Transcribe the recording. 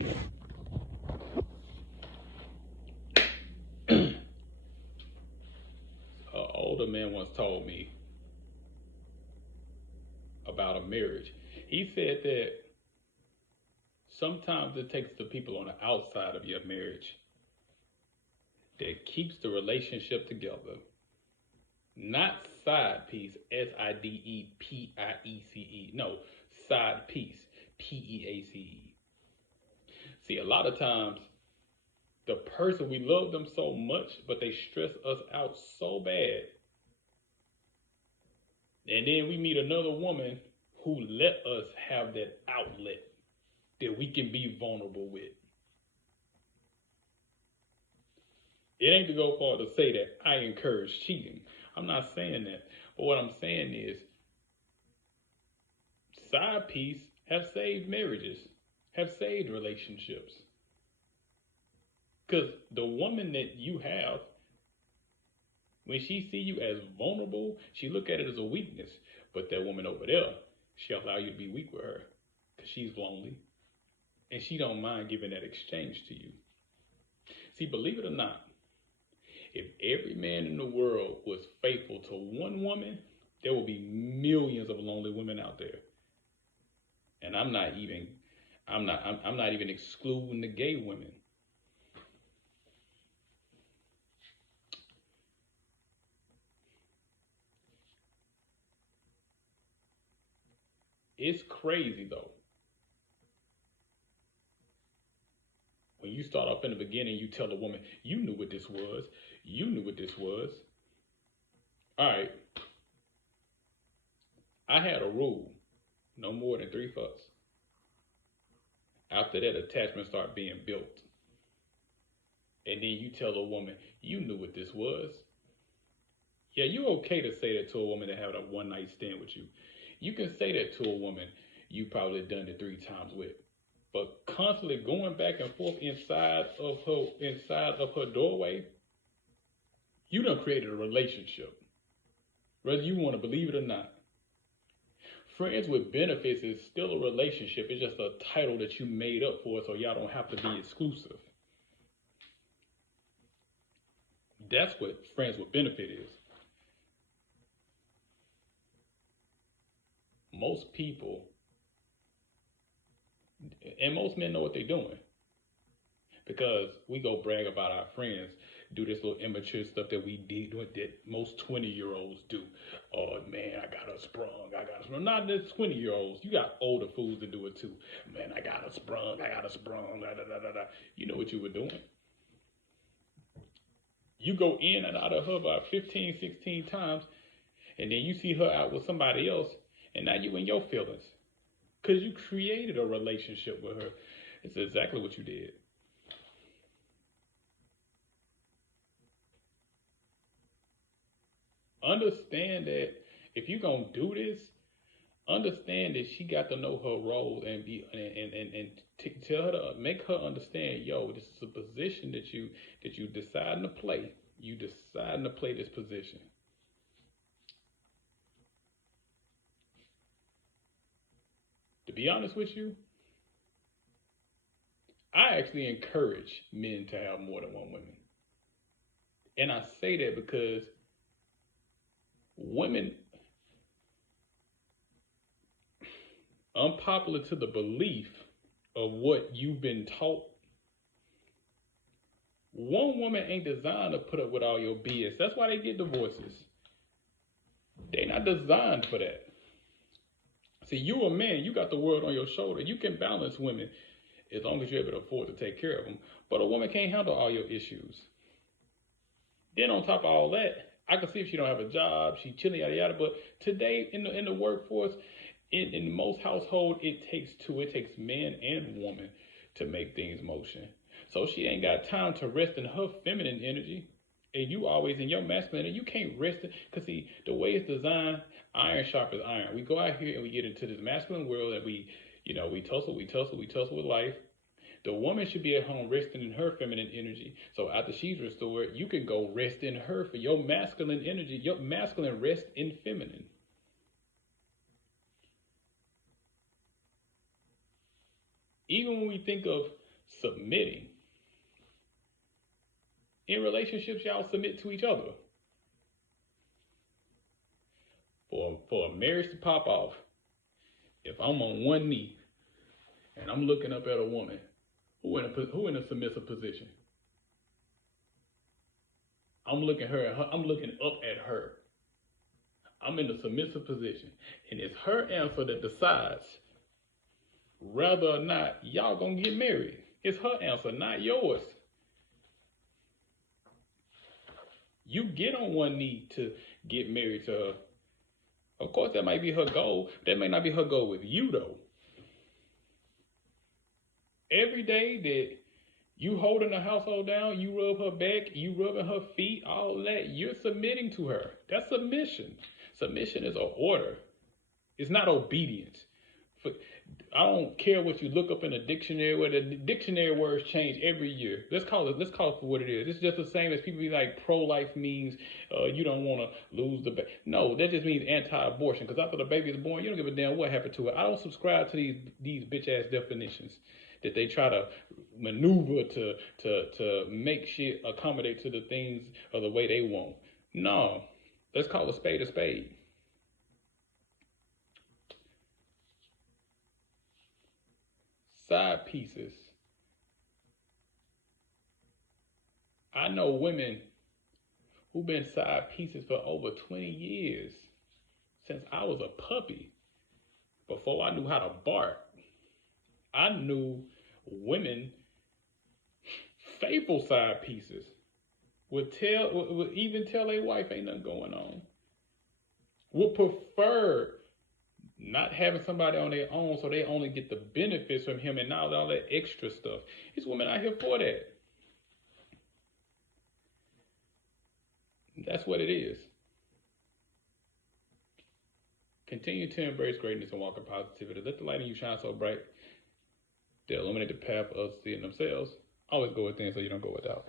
An older man once told me about a marriage. He said that sometimes it takes the people on the outside of your marriage that keeps the relationship together. Not side piece, Sidepiece. No, side piece, Peace. See, a lot of times the person we love them so much, but they stress us out so bad, and then we meet another woman who let us have that outlet that we can be vulnerable with. It ain't to go far to say that I encourage cheating. I'm not saying that. But what I'm saying is side piece have saved marriages, have saved relationships. Because the woman that you have, when she see you as vulnerable, she look at it as a weakness. But that woman over there, she'll allow you to be weak with her because she's lonely. And she don't mind giving that exchange to you. See, believe it or not, if every man in the world was faithful to one woman, there will be millions of lonely women out there. And I'm not even excluding the gay women. It's crazy though. When you start off in the beginning, you tell a woman, you knew what this was. You knew what this was. All right. I had a rule. No more than 3 fucks. After that, attachments start being built. And then you tell a woman, you knew what this was. Yeah, you okay to say that to a woman that had a one night stand with you. You can say that to a woman you probably done it 3 times with. But constantly going back and forth inside of her doorway, you done created a relationship. Whether you want to believe it or not. Friends with benefits is still a relationship. It's just a title that you made up for so y'all don't have to be exclusive. That's what friends with benefit is. Most people and most men know what they're doing because we go brag about our friends do this little immature stuff that we did that most 20-year-olds do. Oh man, I got us sprung. I got us sprung. Not just 20-year-olds. You got older fools that do it too. Man, I got us sprung. I got us sprung. Da, da, da, da, da. You know what you were doing. You go in and out of her about 15, 16 times, and then you see her out with somebody else, and now you in your feelings. Because you created a relationship with her. It's exactly what you did. Understand that if you're going to do this, understand that she got to know her role and tell her to make her understand, yo, this is a position that you deciding to play. You deciding to play this position. To be honest with you, I actually encourage men to have more than one woman. And I say that because women, unpopular to the belief of what you've been taught, one woman ain't designed to put up with all your BS. That's why they get divorces. They're not designed for that. See, you a man, you got the world on your shoulder. You can balance women as long as you're able to afford to take care of them. But a woman can't handle all your issues. Then on top of all that, I can see if she don't have a job, she chilling, yada yada. But today in the workforce, in most households, it takes two. It takes man and woman to make things motion. So she ain't got time to rest in her feminine energy. And you always in your masculine, and you can't rest it. Because see, the way it's designed, iron sharp as iron. We go out here and we get into this masculine world that we tussle with life. The woman should be at home resting in her feminine energy. So after she's restored, you can go rest in her for your masculine energy. Your masculine rest in feminine. Even when we think of submitting. In relationships, y'all submit to each other. For a marriage to pop off, if I'm on one knee and I'm looking up at a woman, who in a submissive position? I'm looking up at her. I'm in a submissive position. And it's her answer that decides whether or not y'all gonna get married. It's her answer, not yours. You get on one knee to get married to her. Of course, that might be her goal. That may not be her goal with you, though. Every day that you holding the household down, you rub her back, you rubbing her feet, all that, you're submitting to her. That's submission. Submission is an order. It's not obedience. I don't care what you look up in a dictionary, where the dictionary words change every year. Let's call it for what it is. It's just the same as people be like pro-life means you don't want to lose the baby. No, that just means anti-abortion, because after the baby is born, you don't give a damn what happened to it. I don't subscribe to these bitch-ass definitions that they try to maneuver to make shit accommodate to the things or the way they want. No, let's call a spade a spade. Side pieces. I know women who've been side pieces for over 20 years, since I was a puppy, before I knew how to bark. I knew women, faithful side pieces, would even tell their wife ain't nothing going on. Would prefer not having somebody on their own, so they only get the benefits from him and not all that extra stuff. These women out here for that. That's what it is. Continue to embrace greatness and walk in positivity. Let the light in you shine so bright they'll illuminate the path of seeing themselves. Always go within so you don't go without.